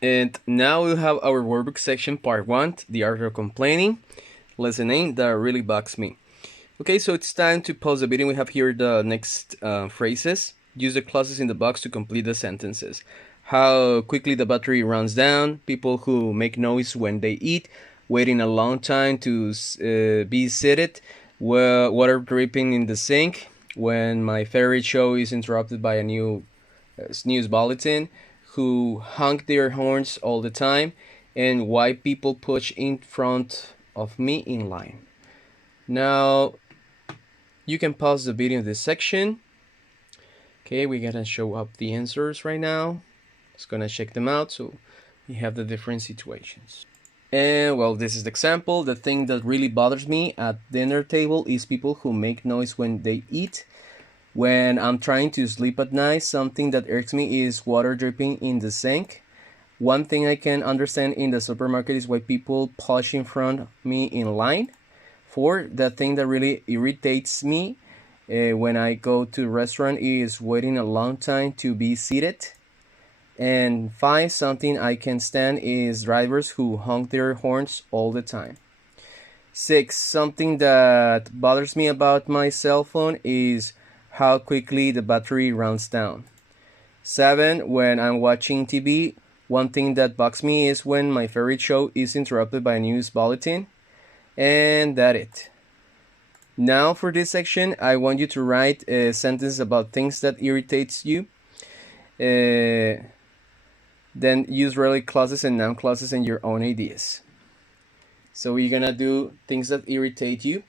And now we'll have our workbook section, part 1, the art of complaining. Lesson 8, that really bugs me. Okay, so it's time to pause the video. We have here the next phrases. Use the clauses in the box to complete the sentences. How quickly the battery runs down, people who make noise when they eat, waiting a long time to be seated, water dripping in the sink, when my favorite show is interrupted by a new snooze bulletin, who honk their horns all the time, and why people push in front of me in line. Now, you can pause the video in this section. Okay, we're gonna show up the answers right now. Just gonna check them out so we have the different situations. And well, this is the example. The thing that really bothers me at dinner table is people who make noise when they eat. When I'm trying to sleep at night, something that irks me is water dripping in the sink. One thing I can understand in the supermarket is why people push in front of me in line. 4, the thing that really irritates me when I go to a restaurant is waiting a long time to be seated. And 5, something I can stand is drivers who honk their horns all the time. 6, something that bothers me about my cell phone is how quickly the battery runs down. 7, when I'm watching TV, one thing that bugs me is when my favorite show is interrupted by a news bulletin. And that's it. Now for this section, I want you to write a sentence about things that irritates you. Then use related clauses and noun clauses and your own ideas. So we're gonna do things that irritate you.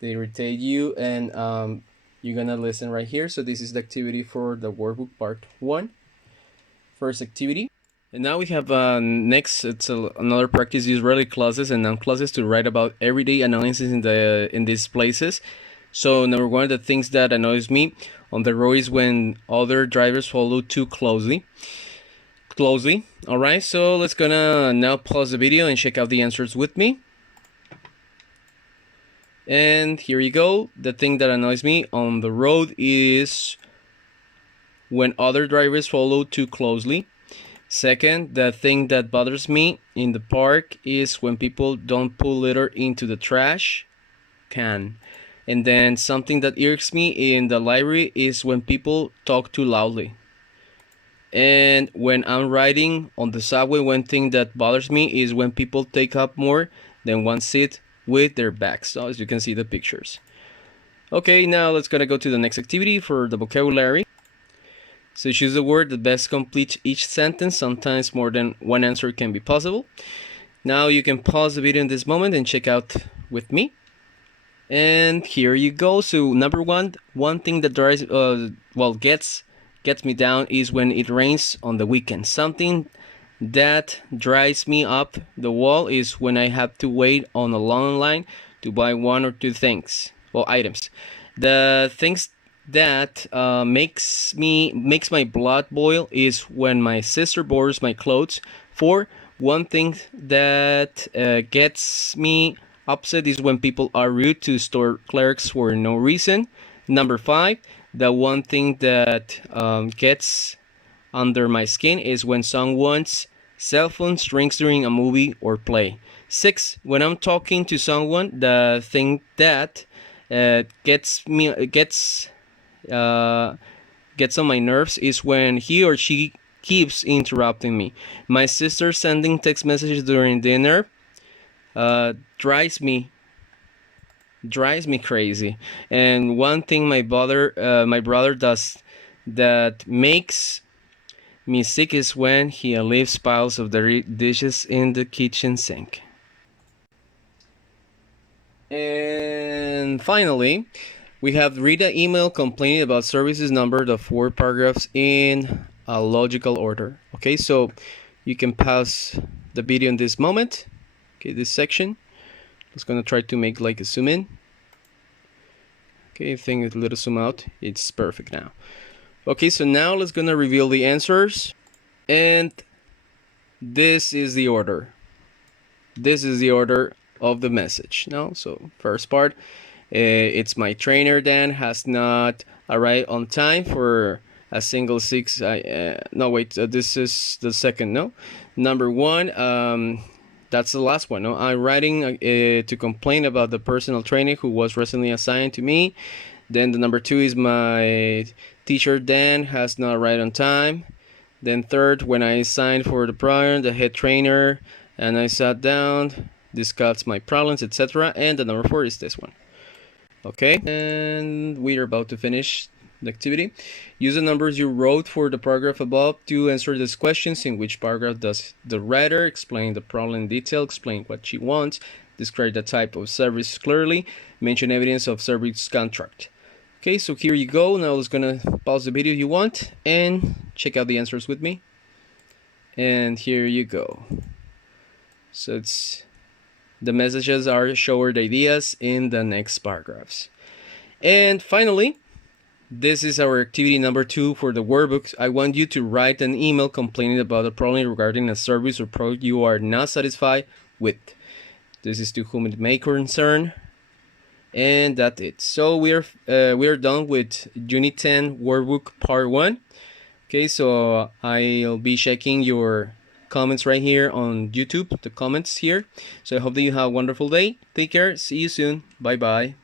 They irritate you, and you're gonna listen right here. So this is the activity for the workbook part 1. First activity. And now we have next. It's another practice. Use related clauses and noun clauses to write about everyday annoyances in these places. So number 1, the things that annoys me on the road is when other drivers follow too closely. All right. So let's gonna now pause the video and check out the answers with me. And here you go. The thing that annoys me on the road is when other drivers follow too closely. Second, the thing that bothers me in the park is when people don't put litter into the trash can. And then something that irks me in the library is when people talk too loudly. And when I'm riding on the subway, one thing that bothers me is when people take up more than one seat with their bags. So as you can see the pictures. Okay, now let's gonna go to the next activity for the vocabulary. So choose a word that best completes each sentence. Sometimes more than one answer can be possible. Now you can pause the video in this moment and check out with me. And here you go. So number 1, one thing that drives gets me down is when it rains on the weekend. Something that drives me up the wall is when I have to wait on a long line to buy 1 or 2 things, items. The things that makes my blood boil is when my sister borrows my clothes. 4, one thing that gets me upset is when people are rude to store clerks for no reason. Number 5, the one thing that gets under my skin is when someone's cell phone rings during a movie or play. 6, when I'm talking to someone, the thing that gets on my nerves is when he or she keeps interrupting me. My sister sending text messages during dinner drives me crazy. And one thing my brother does that makes me sick is when he leaves piles of dirty dishes in the kitchen sink. And finally, we have read an email complaining about services number the 4 paragraphs in a logical order. Okay, so you can pause the video in this moment. Okay, this section. Just gonna try to make like a zoom in. Okay, I think it's a little zoom out. It's perfect now. Okay, so now let's gonna reveal the answers. And this is the order. This is the order of the message. No, so first part, it's my trainer Dan has not arrived on time for a single six. No, wait, this is the second. No, number one. That's the last one. No, I'm writing to complain about the personal trainer who was recently assigned to me. Then the number two is my teacher Dan has not arrived on time. Then third, when I signed for the program, the head trainer, and I sat down, discussed my problems, etc. And the number four is this one. Okay, and we are about to finish the activity. Use the numbers you wrote for the paragraph above to answer these questions. In which paragraph does the writer explain the problem in detail, explain what she wants, describe the type of service clearly, mention evidence of service contract. Okay, so here you go. Now let's gonna pause the video if you want and check out the answers with me. And here you go. So the messages are showered ideas in the next paragraphs. And finally, this is our activity number 2 for the workbooks. I want you to write an email complaining about a problem regarding a service or product you are not satisfied with. This is to whom it may concern. And that's it. So we are done with Unit 10 Workbook Part 1. Okay, so I'll be checking your comments right here on YouTube, the comments here. So I hope that you have a wonderful day. Take care. See you soon. Bye-bye.